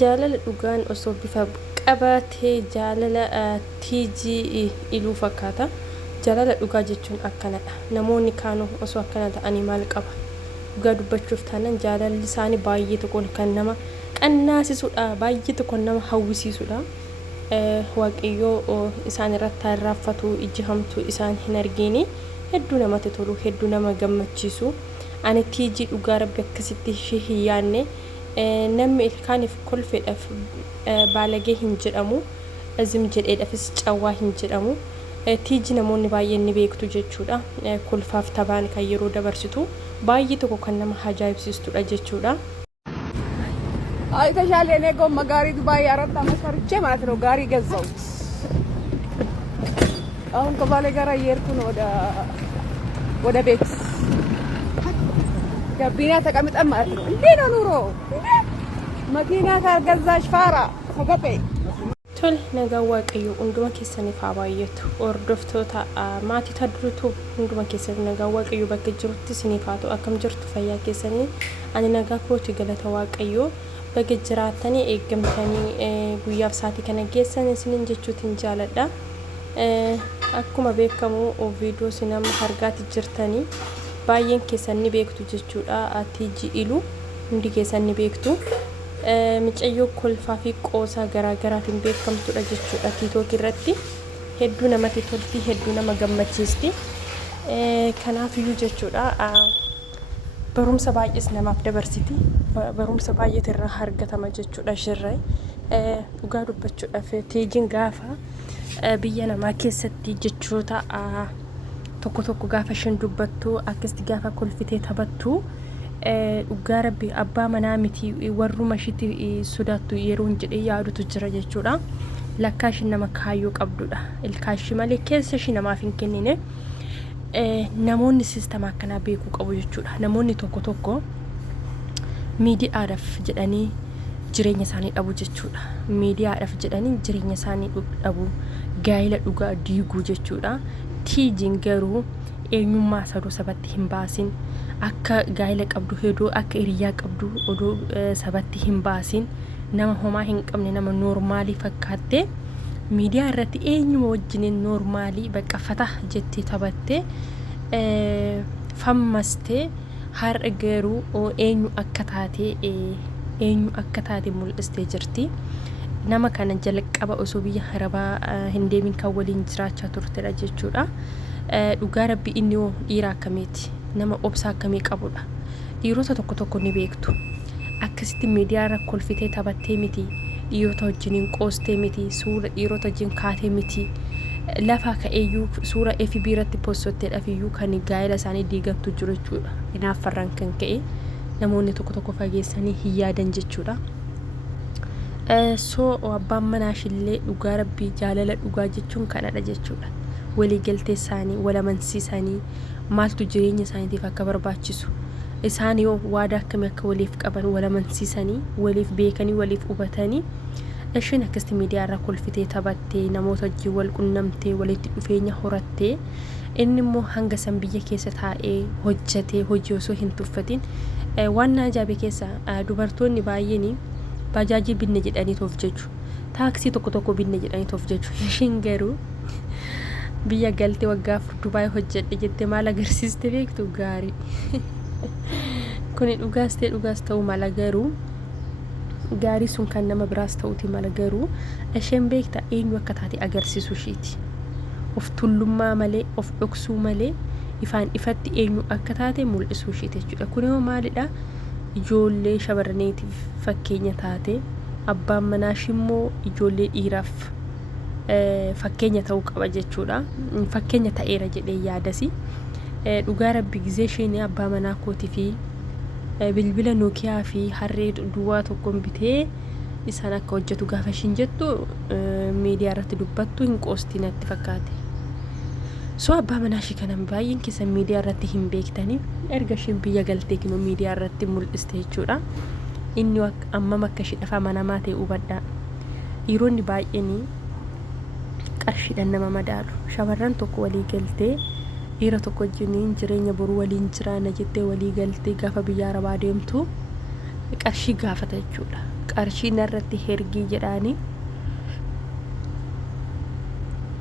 jaalala dhugaan osoo bifa qabaatee jaalala tiijii iluu fakkaata. Jaalala dhugaa jechuun akkanadha. Namoonni kaanuu osoo akkana ta'anii maal qaba? Dhugaa dubbachuuf taanaan jaalalli isaanii baay'ee tokko kan nama qannaasisudha, baay'ee tokko nama hawwisiisudha. Waaqayyoo isaan irratti harraafatu, iji hamtuu isaan hin argini. Hedduu namatti tolu, hedduu nama gammachiisu. Ani tiijii dhugaa rabbi akkasitti ishee hin yaadne. Namni ilkaaniif kolfeedhaaf baalagee hin jedhamu, azim jedheedhaafis cawwaa hin jedhamu. Tiijii namoonni baay'een ni beektu jechuudha. Kolfaaf tabaan kan yeroo dabarsitu baay'ee tokko kan nama ajaa'ibsiistudha jechuudha. አይተሻል የኔ ጎማ ጋሪ ዱባይ 4 አመት ፈርቼ ማለት ነው ጋሪ ገዛሁት። አሁን ከባሌ ጋር እየሄድኩ ነው ወደ ቤት ጋቢና ተቀምጠን ማለት ነው። እንዴ ነው ኑሮ መኪና ካልገዛሽ ፋራ ተገበ ቶል nagaa waaqayyo hunduma keessaniif haa baay'atu. Hordoftoota maatii tadruutu hunduma keessaniif nagaa waaqayyo bakka jirutti isiniif haa ta'u. Akkam jirtu fayyaa keessanii? Ani nagaa kooti galata waaqayyo. Bakka jiraatanii eeggamtanii guyyaaf saatii kana geessan isinin jechuutiin jaaladha. Akkuma beekamu viidiyoo sinama hargaati jirtanii baay'een keessan ni beektu jechuudha. Tiijii iluu hundi keessan ni beektu. Micayyoo kolfaa fi qoosaa garaagaraatiin beekamtudha jechuudha. TikTok irratti hedduu namatti tolti, hedduu nama gammachiisti. Kanaafiyyuu jechuudha barumsa baay'ees namaaf dabarsiti. Barumsa baay'eet irraa argatama jechuudha shirray. Dhugaa dubbachuudhaaf tiijiin gaafa biyya namaa keessatti jechoota tokko tokko gaafa shan dubbattu akkasitti gaafa kolfitee taphattu dhugaa rabbi abbaa manaa miti warruma ishiitti sodaattu yeroo hin jedhee yaadutu jira jechuudha. Lakkaashi nama kaayyoo qabdudha. Ilkaashi malee keessa ishii namaaf hin kennine. Namoonni siistama akkanaa beekuu qabu jechuudha. Namoonni tokko tokko miidiyaadhaaf jedhanii jireenya isaanii dhabu jechuudha. Miidiyaadhaaf jedhanii jireenya isaanii dhabu, gaa'ila dhugaa diiguu jechuudha. Tiijiin garuu eenyummaa sadoo sabatti hin baasin, akka gaa'ila qabdu hedoo akka hiriyaa qabdu odoo sabatti hin baasin, nama homaa hin qabne nama noormaalii fakkaatte miidiyaa irratti eenyuma wajjiniin noormaalii bakka fata jettee taphatte fammastee har'a garuu eenyu akka taate mul'istee jirti. Nama kana jalqaba osoo biyya harabaa hin deemin kan waliin jiraachaa turtedha jechuudha. Dhugaa rabbi inni dhiira akkamiiti, nama obsaa akkamii qabudha. Dhiirota tokko tokko ni beektu. Akkasitti miidiyaa irra kolfitee taphattee miti, dhiirota wajjiniin qoostee miti, suura dhiirota wajjin kaatee miti. Lafaa ka'eeyyuu suura FB irratti postotteedhafiyyuu kan gaa'ela isaanii diigamtu jiru jechuudha. Hinaaffarraan kan ka'e namoonni tokko tokko fageessanii hin yaadan jechuudha. So abbaan manaashillee dhugaa rabbii jaalala dhugaa jechuun kanadha jechuudha. Walii galtee isaanii wal amansiisanii maaltu jireenya isaaniitiif akka barbaachisu isaan yoo waadaa akkamii akka waliif qaban wal amansiisanii waliif beekanii waliif hubatanii isheen akkasitti miidiyaa irra kolfitee taphattee namoota wajjin wal qunnamtee walitti dhufeenya horattee inni immoo hanga san biyya keessa taa'ee hojjetee hojii osoo hin tuffatin waan ajaa'ibe keessa dubartoonni baay'een bajaajii binne jedhanii toof jechu, taaksii tokko tokko binne jedhanii toof jechu. Isheen garuu biyya galtee waggaa 4 Dubaay hojjedhe jettee maal agarsiiste beektu? Gaarii. Kuni dhugaas ta'uu mala garuu gaarii sun kan nama biraas ta'uuti mala garuu isheen beekta eenyu akka taate agarsiisu ishiiti. Of tullummaa malee of dhoksuu malee ifaan ifatti eenyu akka taate mul'isuu ishiiti jechuudha. Kun immoo maalidha? Ijoollee shamarraniitiif fakkeenya taate abbaan manaash immoo ijoollee dhiiraaf fakkeenya ta'uu qaba jechuudha. Fakkeenya ta'eera jedhee yaadasi. Dhugaa rabbi gizee isheen abbaa manaa kootii fi bilbila Nokiyaa fi harree duwwaa tokkoon bitee isaan akka hojjetu gaafa ishiin jettu miidiyaa irratti dubbattu hin qoostii natti fakkaate. So abbaa manaashi kana baay'een keessan miidiyaa irratti hin beektanii erga isheen biyya galtee kinoo miidiyaa irratti mul'iste jechuudha. Inni ammam akka ishee dhafa manamaa ta'e hubadhaa. Dhiironni baay'een qarshiidhaan nama madaalu. Shamarran tokko walii galtee dhiira tokko wajjin jireenya boruu waliin jiraana jettee walii galtee gaafa biyya arabaa deemtu qarshii gaafata jechuudha. qarshii narratti hergii jedhaanii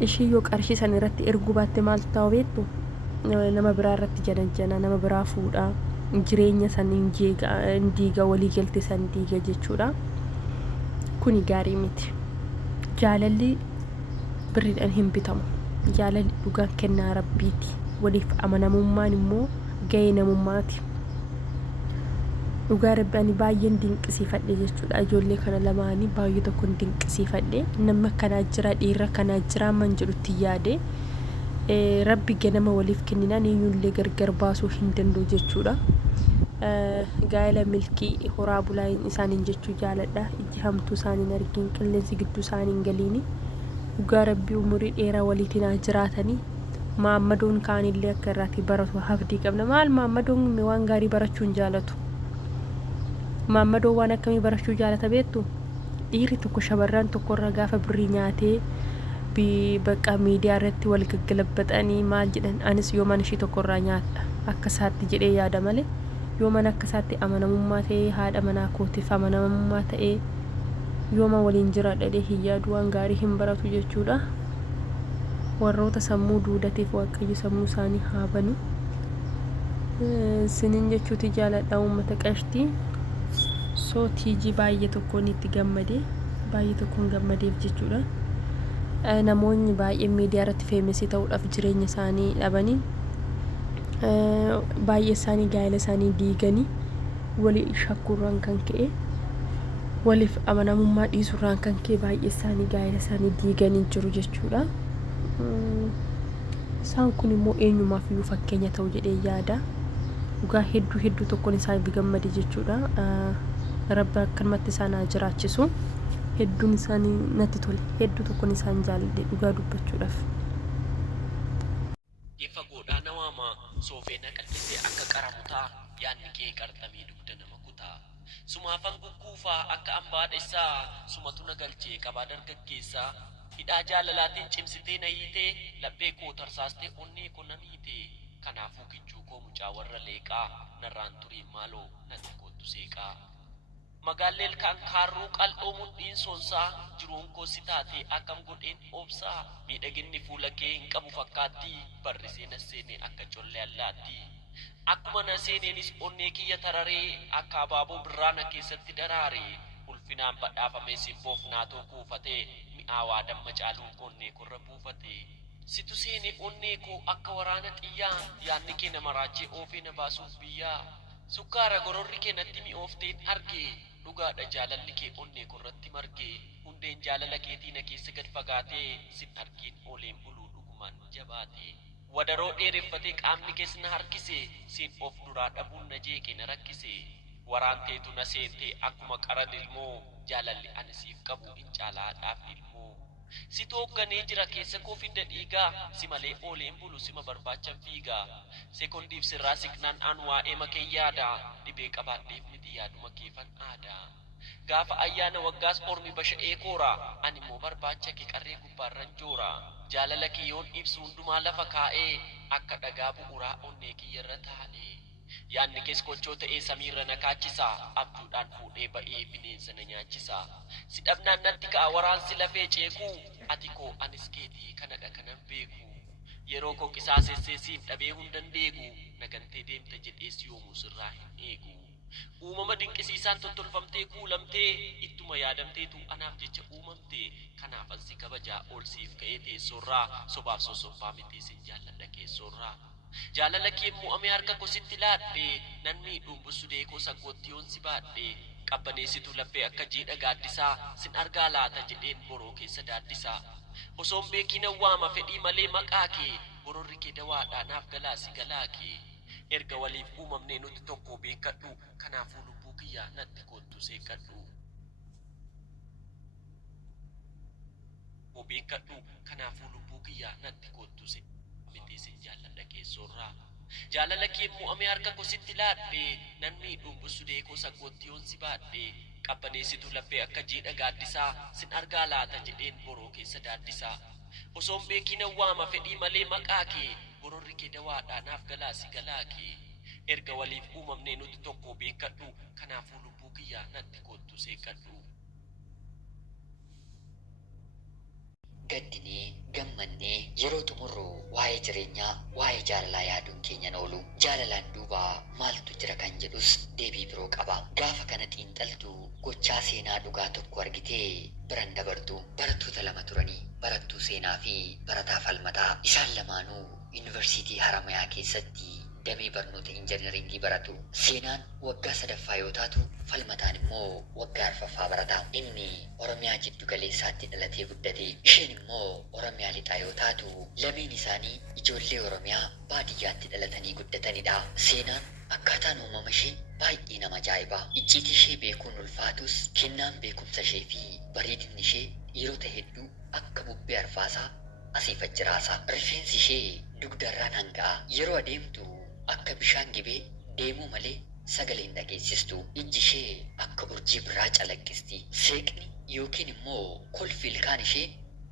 ishii yoo qarshii san irratti erguu baatte maaltu ta'u beektu nama biraa irratti janajjana nama biraa fuudhaa jireenya san hin diiga walii galte san diiga jechuudha. Kuni gaarii miti. Jaalalli birriidhaan hin bitamu. Jaalalli dhugaan kennaa rabbiiti. Waliif amanamummaan immoo gahee namummaati. Dhugaa rabbi ani baay'een dinqisiifadhe jechuudha. Ijoollee kana lamaanii baay'ee tokkoon dinqisiifadhe. Nama akkanaa jira dhiira akkanaa jira man jedhutti yaade rabbi ganama waliif kenninaan eenyullee gargar baasuu hin danda'u jechuudha. Gaa'ela milkii horaa bulaa isaaniin jechuu jaaladha. Iji hamtuu isaaniin argin qilleensi gidduu isaaniin galiini. Dhugaa rabbii umurii dheeraa waliitiin haa jiraatanii. Maammadoon kaanillee akka irraatti baratu hafdii qabna. Maal maammadoon waan gaarii barachuu hin jaalatu. Maammadoon waan akkamii barachuu jaalata beektu? Dhiirri tokko shamarran tokkorra gaafa birrii nyaatee bakka miidiyaa irratti wal gaggalabbatanii maal jedhan anis yooman ishii tokkorraa nyaadha akka isaatti jedhee yaada malee yooman akka isaatti amanamummaa ta'ee haadha manaa kootiif amanamummaa ta'ee yooma waliin jiraadha hin yaadu waan gaarii hin baratu jechuudha. Warroota sammuu duudateef waaqayyo sammuu isaanii haa banu. Sinin jechuuti jaaladha uummata qashtii. Tiijii baay'ee tokkoon itti gammadee baay'ee tokkoon gammadeef jechuudha. Namoonni baay'ee miidiyaa irratti feemesii ta'uudhaaf jireenya isaanii dhabanii baay'ee isaanii gaa'ela isaanii diiganii walii shakkuurraan kan ka'e waliif amanamummaa dhiisuurraan kan ka'e baay'ee isaanii gaa'ela isaanii diiganii jiru jechuudha. Isaan kun immoo eenyumaaf iyyuu fakkeenya ta'u jedhee yaada. Dhugaa hedduu tokkoon isaaniif gammade jechuudha. Rabbi akkanumatti isaan haa jiraachisu. Hedduun isaanii natti tole. Hedduu tokkoon isaan jaalladhe dhugaa dubbachuudhaaf. Ifa godhaa nawaama soofee naqallisee akka qaramutaa yaadni kee qarxamee dugda nama kutaa. Sumaafan gugguufaa akka ambaadhessaa sumatu nagalchee qabaa dargaggeessaa. Hidhaa jaalalaatiin cimsitee na hiitee laphee koo tarsaastee onnee koo nan hiitee. Kanaafuu kichuu koo mucaa warra leeqaa narraan turii maaloo natti kootu seeqaa. Magaaleel kan kaarruu qal'oo mudhiin soonsaa jiruun koo si taatee akkam godheen obsaa. Miidhaginni fuula kee hin qabu fakkaatti barrisee na seenee akka collee allaatti. Akkuma na seeneenis onnee kiyya tararee akka abaaboo birraa na keessatti daraaree. Ulfinaan badhaafamee simboof naatoo kuufatee mi'aawaa damma caaluun onnee korra buufatee. Situ seenee onnee koo akka waraana xiyyaa yaadni kee na maraachee oofee na baasuuf biyyaa. Sukkaara gororri kee natti mi'oofteen argee dhugaadha jaalalli kee onnee korratti margee hundeen jaalala keetii na keessa gad fagaatee sin argiin ooleen buluu dhugumaan jabaatee. Wadaroo dheereffatee qaamni kees na harkisee siin of duraa dhabuun na jeeqe na rakkisee. Waraanteetu na seentee akkuma qaran ilmoo jaalalli ani siif qabu hin caalaadhaaf ilmoo. Si toogganee jira keessa koo fidda dhiigaa si malee ooleen bulu sima barbaachan fiigaa. Sekondiif sirraa siqnaan aan waa'ee makee yaadaa dhibee qabaadheef miti yaaduma keefan aadaa. Gaafa ayyaana waggaas ormi basha'ee kooraa ani immoo barbaacha kee qarree gubbaarran jooraa. Jaalala kee yoon ibsu hundumaa lafa kaa'ee akka dhagaa bu'uuraa onnee kiyyarra taa'ee. Yaadni kees kochoo ta'ee samiirra na kaachisaa abjuudhaan fuudhee ba'ee bineensa na nyaachisaa. Si dhabnaan natti ka'a waraansi lafee ceekuu ati koo anis keetii kanadha kanan beeku. Yeroo koo qisaasessee siif dhabee hundan deegu nagantee deemta jedhees yoomuu sirraa hin eegu. Uumama dinqisiisaan tottolfamtee kuulamtee ittuma yaadamteetu anaaf jecha uumamtee. Kanaafan si kabajaa ol siif ka'ee teessoorraa sobaaf sosobbaa mitee sin jaalladha keessoorraa. Jaalala kee mu'amee harka koo sitti laadhee nan miidhuun busudee koo sagootti yoon si baadhee. Qabbaneessitu laphee akka jiidha gaaddisaa sin argaa laata jedheen boroo keessa daaddisaa. Osoon beekiin waama fedhii malee maqaa kee bororri kee dawaadhaa naaf galaa si galaa kee. Erga waliif uumamnee nuti tokko beekadhu kanaafuu lubbuu kiyyaa natti kottu seeqadhu. Beekadhu kanaafuu lubbuu kiyyaa natti kottu seeqadhu. Sin jaalladha keessoorraa. Jaalala kee mu'amee harka koo sitti laadhee nan miidhuun busudee koo sagootti yoon si baadhee. Qabbaneessitu laphee akka jiidha gaaddisaa sin argaa laata jedheen boroo keessa daaddisaa. Osoon beekiin waama fedhii malee maqaa kee bororri kee dawaadhaa naaf galaa si galaa kee. erga waliif uumamnee nuti tokko beekadhu kanaafuu lubbuu kiyyaa natti kottu seeqadhu. gaddinee gammannee yeroo xumurru waa'ee jireenyaa waa'ee jaalalaa yaaduun keenyan oolu jaalalaan duubaa maaltu jira kan jedhus deebii biroo qaba gaafa kana xiinxaltu gochaa seenaa dhugaa tokko argitee biran dabartu barattoota lama turanii barattuu seenaa fi barataa falmataa isaan lamaanuu yuunivarsiitii Haramayaa keessatti damee barnoota injineringii baratu seenaan waggaa sadaffaa yoo taatu falmataan immoo waggaa arfaffaa barata inni oromiyaa jiddu galeessaatti dhalatee guddate isheen immoo oromiyaa lixaa yoo taatu lameen isaanii ijoollee oromiyaa baadiyyaatti dhalatanii guddatanidha seenaan akkaataan uumama ishee baay'ee nama ajaa'iba icciitii ishee beekuun ulfaatus kennaan beekumsa ishee fi bareedinni ishee dhiirota hedduu akka bubbee arfaasaa asiif achiraasa rifeensi ishee dugdarraan hanga'a yeroo adeemtu akka bishaan gibee deemuu malee sagalee hin dhageessistu ijji ishee akka urjii biraa calaqqisti seeqni yookiin immoo kolfi ilkaan ishee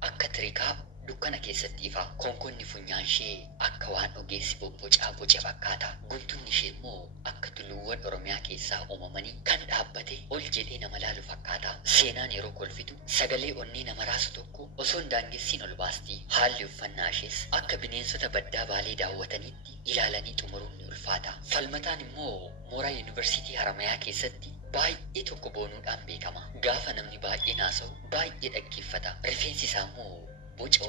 akka tirikaa dukkana keessatti ifa konkonni funyaan ishee akka waan ogeessi bobbocaa boce fakkaata guntunni ishee immoo akka tulluuwwan oromiyaa keessaa uumamanii kan dhaabbate ol jedhee nama laalu fakkaata seenaan yeroo kolfitu sagalee onnee nama raasu tokko osoo hin daangessiin ol baasti haalli uffannaa ishees akka bineensota baddaa baalee daawwataniitti ilaalanii xumuruun ni ulfaata falmataan immoo mooraa yuunivarsiitii Haramayaa keessatti baay'ee tokko boonuudhaan beekama gaafa namni baay'ee naasa'u baay'ee dhaggeeffata rifeensi isaa immoo boca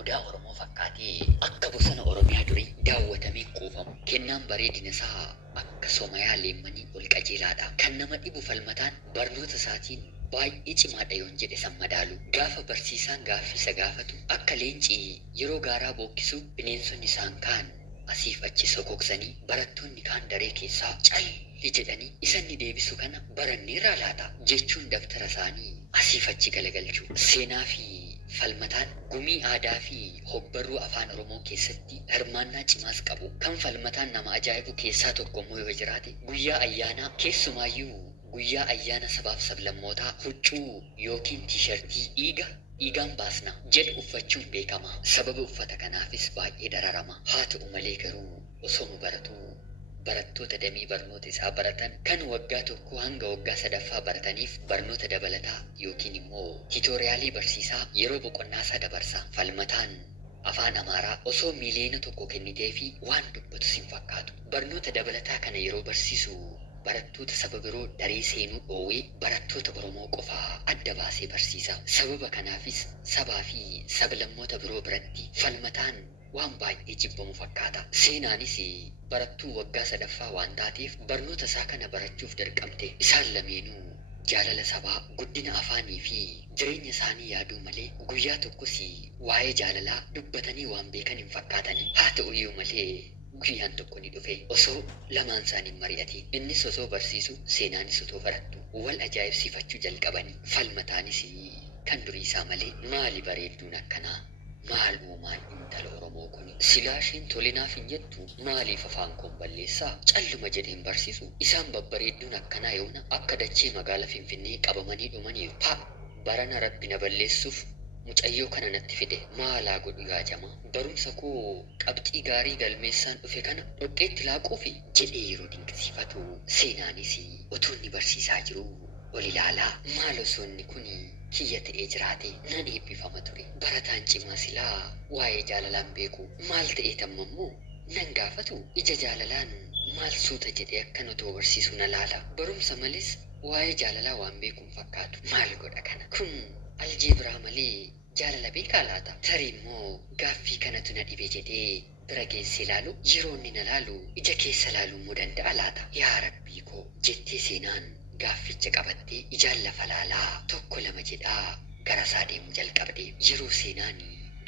odaa oromoo fakkaatee akka bosona oromiyaa durii daawwatamee quufamu kennaan bareedina isaa akka somayaa leemmanii ol qajeelaadha kan nama dhibu falmataan barnoota isaatiin baay'ee cimaadha yoon jedhe san madaalu gaafa barsiisaan gaaffisa gaafatu akka leencii yeroo gaaraa bookkisu bineensonni isaan kaan asiif achi sokoksanii barattoonni kaan daree keessaa calli jedhanii isanni deebisu kana baranneerraa laata jechuun daftara isaanii asiif achi galagalchu seenaa fi falmataan gumii aadaa fi hogbarruu afaan oromoo keessatti hirmaannaa cimaas qabu kan falmataan nama ajaa'ibu keessaa tokko immoo yoo jiraate guyyaa ayyaanaa keessumaayyuu guyyaa ayyaana sabaaf sablammootaa huccuu yookiin tiishartii dhiigaan baasna jedhu uffachuun beekama sababa uffata kanaafis baay'ee dararama haa ta'u malee garuu osoo nu baratuu barattoota damee barnoota isaa baratan kan waggaa tokko hanga waggaa sadaffaa barataniif barnoota dabalataa yookiin immoo tiitoriyaalii barsiisaa yeroo boqonnaa isaa dabarsa falmataan afaan amaaraa osoo miliyoona tokko kennitee fi waan dubbatu sin fakkaatu barnoota dabalataa kana yeroo barsiisu barattoota saba biroo daree seenuu dhoowwee barattoota oromoo qofaa adda baasee barsiisa sababa kanaafis sabaa fi sablammoota biroo biratti falmataan waan baay'ee jibbamu fakkaata seenaanis barattuu waggaa sadaffaa waan taateef barnoota isaa kana barachuuf dirqamte isaan lameenuu jaalala sabaa guddina afaanii fi jireenya isaanii yaaduu malee guyyaa tokkos waa'ee jaalalaa dubbatanii waan beekan hin fakkaatan haa ta'u iyyuu malee guyyaan tokko ni dhufe osoo lamaan isaanii mari'atiin innis osoo barsiisu seenaanis osoo barattu wal ajaa'ibsiifachuu jalqabanii falmataanis kan durii isaa malee maali bareedduun akkanaa maal uumaan intala oromoo kun silaa isheen tolinaaf hin jettu maaliif afaan koon balleessaa calluma jedheen barsiisu isaan babbareedduun akkanaa yoona akka dachee magaala finfinnee qabamanii dhumaniiru barana rabbi na balleessuuf mucayyoo kana natti fide maalaa godhu yaajama barumsa koo qabxii gaarii galmeessaan dhufe kana dhoqqeetti laaquufi jedhee yeroo dinqisiifatu seenaanis utuu inni barsiisaa jiru ol ilaalaa maal osoo inni kun kiyya ta'ee jiraate nan eebbifama ture barataan cimaa silaa waa'ee jaalalaan beeku maal ta'ee tammammoo nan gaafatu ija jaalalaan maal suuta jedhee akkan otoo barsiisu na laala barumsa malees waa'ee jaalalaa waan beekuun fakkaatu maal godha kana kun aljeebiraa malee jaalala beekaa laata tarii immoo gaaffii kanatu na dhibe jedhee bira geesse ilaalu yeroo inni na laalu ija keessa laaluu immoo danda'a laata yaa rabbii koo jettee seenaan gaafficha qabattee ijaan lafa laalaa tokko lama jedhaa gara isaa deemuu jalqabde yeroo seenaan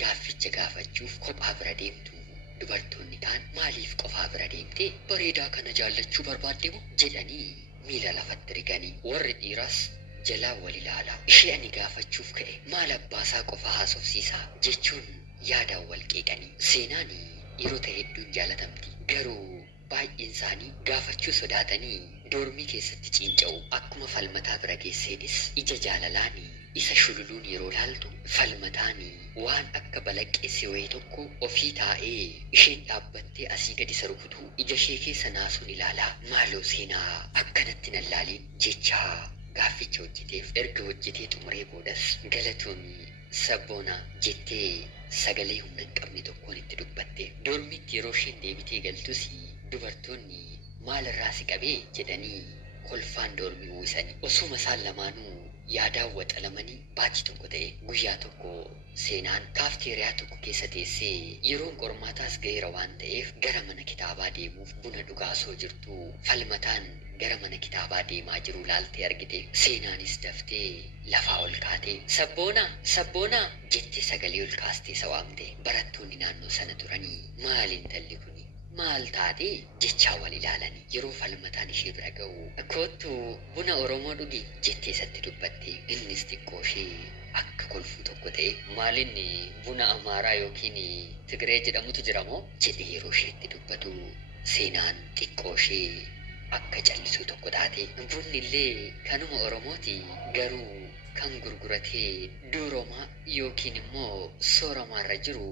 gaafficha gaafachuuf kophaa bira deemtu dubartoonni kaan maaliif qofaa bira deemtee bareedaa kana jaallachuu barbaadde moo jedhanii miila lafatti riganii warri dhiiraas jalaa wal ilaalaa ishee ani gaafachuuf ka'e maal abbaasaa qofaa haasofsiisaa jechuun yaadaan wal qeeqanii seenaan dhiirota hedduun jaalatamti garuu baay'een isaanii gaafachuu sodaatanii doormii keessatti ciinca'u akkuma falmataa bira geesseenis ija jaalalaanii isa shululuun yeroo laaltu falmataan waan akka balaqqeesse wayii tokko ofii taa'ee isheen dhaabbattee asii gadi isa rukutu ija ishee keessa naasuun ilaalaa maaloo seenaa akkanatti nan laaliin jechaa gaafficha hojjeteef erga hojjetee xumuree boodas galatoomii sabboona jettee sagalee humna hin qabne tokkoon itti dubbatte. Doormitti yeroo isheen deebitee galtus dubartoonni maalirraa si qabee jedhanii kolfaan doormii uwwisanii osuma isaan lamaanuu yaadaan waxalamanii baachi tokko ta'e guyyaa tokko seenaan kaafteeriyaa tokko keessa teessee yeroon qormaataas ga'eera waan ta'eef gara mana kitaabaa deemuuf buna dhugaasoo jirtu falmataan gara mana kitaabaa deemaa jiru laaltee argite. Seenaanis daftee lafaa ol kaatee sabboonaa jettee sagalee ol kaastee isa waamte. Barattoonni naannoo sana turanii maal intalli kuni maal taatee jechaa wal ilaalanii yeroo falmataan ishee bira ga'u kottu buna Oromoo dhugi jettee isatti dubbatte. Innis xiqqoo ishee akka kolfuu tokko ta'e maalinni buna Amaaraa yookiin Tigree jedhamutu jira moo jedhee yeroo isheetti dubbatu seenaan xiqqoo ishee akka callisuu tokko taate bunni illee kanuma Oromooti garuu kan gurguratee duuromaa yookiin immoo sooramaarra jiru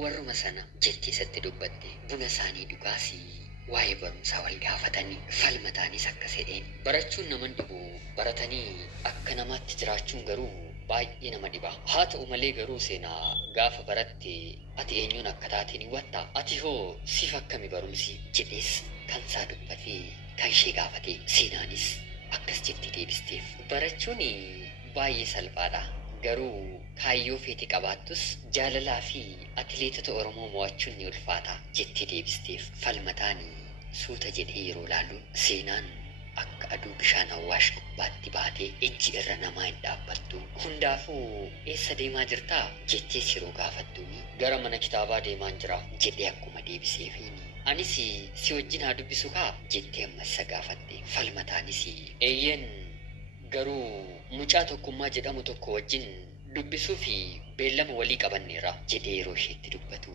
warruma sana jettee isatti dubbatte. Buna isaanii dhugaasii waa'ee barumsaa wal gaafatanii falmataanis akka sedheen barachuun naman dhibu baratanii akka namaatti jiraachuun garuu baay'ee nama dhiba. Haa ta'u malee garuu seenaa gaafa baratte ati eenyuun akka taateen hubatta ati hoo siif akkami barumsi jedhees kan isaa dubbatee kan ishee gaafate. Seenaanis akkas jettee deebisteef barachuun baay'ee salphaadha garuu kaayyoo feete qabaattus jaalalaa fi atileetota Oromoo mo'achuun ni ulfaata jettee deebisteef. Falmataan suuta jedhee yeroo laalu seenaan akka aduu bishaan Awwaash gubbaatti baatee ijji irra namaa hin dhaabbattu. Hundaafuu eessa deemaa jirtaa jettees yeroo gaafattuuni gara mana kitaabaa deemaan jira jedhee akkuma deebiseefiini. Anis si wajjin haa dubbisu kaa jettee ammas isa gaafatte. Falmataanis eeyyeen garuu mucaa tokkummaa jedhamu tokko wajjin dubbisuu fi beellama walii qabanneera jedhee yeroo isheetti dubbatu.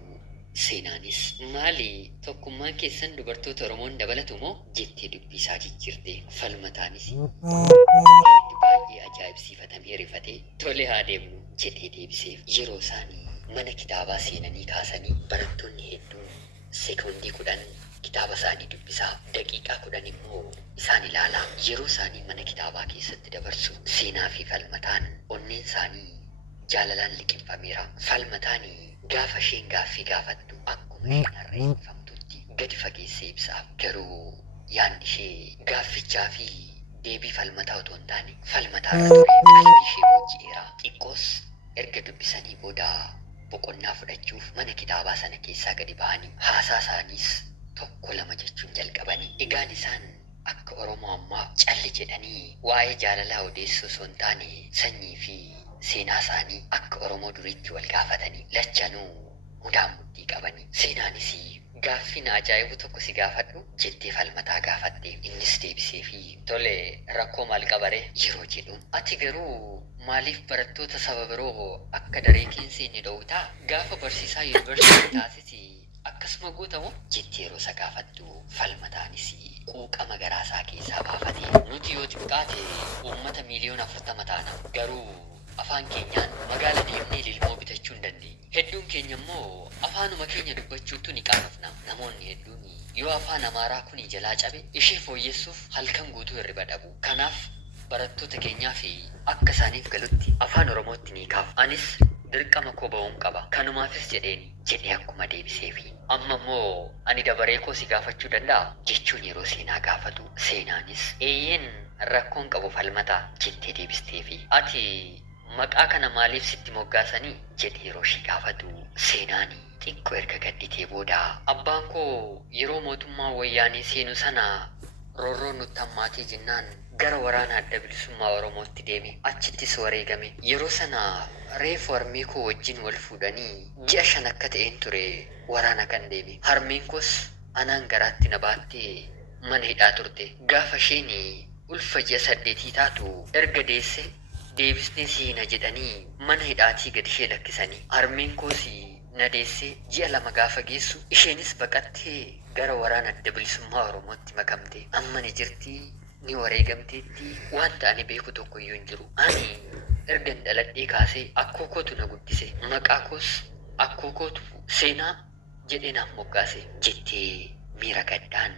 Seenaanis maali tokkummaan keessan dubartoota Oromoon dabalatu moo jettee dubbisaa jijjiirte. Falmataanis baay'ee ajaa'ibsiifatamee rifatee tole haa deemnu jedhee deebiseef. Yeroo isaanii mana kitaabaa seenanii kaasanii barattoonni hedduun sekoondii 10 kitaaba isaanii dubbisaa daqiiqaa 10 immoo isaan ilaalaa yeroo isaanii mana kitaabaa keessatti dabarsu. Seenaa fi falmataan onneen isaanii jaalalaan liqimfameera. Falmataan gaafa isheen gaaffii gaafattu akkuma isheen harreeffamtutti gadi fageessee ibsaaf. Garuu yaadni ishee gaaffichaa fi deebii falmataa otoo hin taane falmataa irra ture. Qalbii ishee booji'eera. Xiqqoos erga dubbisanii booda boqonnaa fudhachuuf mana kitaabaa sana keessaa gadi ba'anii haasaa isaaniis tokko lama jechuun jalqabanii. Egaan isaan akka Oromoo ammaa calli jedhanii waa'ee jaalalaa odeessuu osoo hin taane sanyii fi seenaa isaanii akka Oromoo duriitti wal gaafatanii lachanuu mudaan mudhii qabanii. Seenaanis gaaffii ajaa'ibu tokko si gaafadhu jettee falmataa gaafatte. Innis deebisee fi tole rakkoo maal qabare yeroo jedhu ati garuu maaliif barattoota saba biroo akka daree keenya dhowwita gaafa barsiisaa yuunivarsiitii taasisi akkasuma gootamu jettee yeroo isa gaafattu. Falmataanis quuqama garaasaa keessaa baafatee nuti yoo xiqqaate uummata miiliyoona 40 taana garuu afaan keenyaan magaala deemnee lilmoo bitachuu hin dandeenye. Hedduun keenya immoo afaanuma keenya dubbachuutu ni qaanofna. Namoonni hedduun yoo afaan Amaaraa kun jalaa cabe ishee fooyyessuuf halkan guutuu hirriba dhabu. Kanaaf barattoota keenyaa fi akka isaaniif galutti afaan Oromootti ni kaaf. Anis dirqama koo ba'uun qaba. Kanumaafis jedhee akkuma deebiseefi. Amma immoo ani dabaree koo si gaafachuu danda'a jechuun yeroo seenaa gaafatu. Seenaanis eeyyeen rakkoon qabu falmataa jettee deebisteefi. Ati maqaa kana maaliif sitti moggaasanii jedhee yeroo ishee gaafatu. Seenaan xiqqoo erga gadditee booda abbaan koo yeroo mootummaa wayyaanee seenu sana roorroo nutti hammaatii jennaan gara waraana adda bilisummaa Oromootti deeme. Achittis wareegame. Yeroo sana reefu harmee koo wajjin wal fuudhanii ji'a 5 akka ta'een ture waraana kan deeme. Harmeen koos anaan garaatti na baattee mana hidhaa turte. Gaafa isheen ulfa ji'a 8 taatu erga deesse deebisnee siina jedhanii mana hidhaatii gadi ishee lakkisanii. Harmeen koos na deessee ji'a 2 gaafa geessu isheenis baqattee gara waraana adda bilisummaa Oromootti makamte. Amma ni jirti ni wareegamteetti wanta ani beeku tokko iyyuu hin jiru. Ani ergan dhaladhee kaasee akkoo kootu na guddise. Maqaa koos akkoo kootu seenaa jedhee naaf moggaase jettee miira gaddaan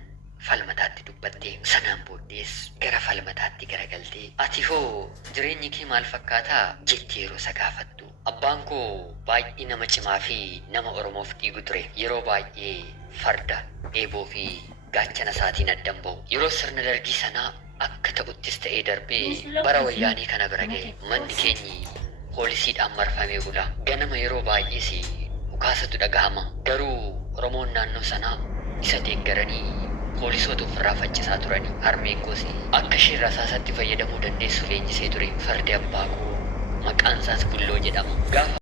falmataatti dubbattee sanaan booddees gara falmataatti garagaltee ati hoo jireenyi kee maal fakkaataa jettee yeroo isa gaafattu. Abbaan koo baay'ee nama cimaa fi nama Oromoof dhiigu ture. Yeroo baay'ee farda, eeboo fi gaachana isaatiin addan ba'u. Yeroo sirna dargii sanaa akka ta'uttis ta'ee darbee bara wayyaanii kana bira ga'e manni keenyi poolisiidhaan marfamee bula. Ganama yeroo baay'ees dhukaasatu dhagahama. Garuu Oromoon naannoo sanaa isa deeggaranii poolisoota ofirraa faccisaa turanii. Harmeen koos akka isheen rasaasatti fayyadamuu dandeessu leenjisee ture. Fardi abbaa koo maqaan isaas Bulloo jedhama. Gaafa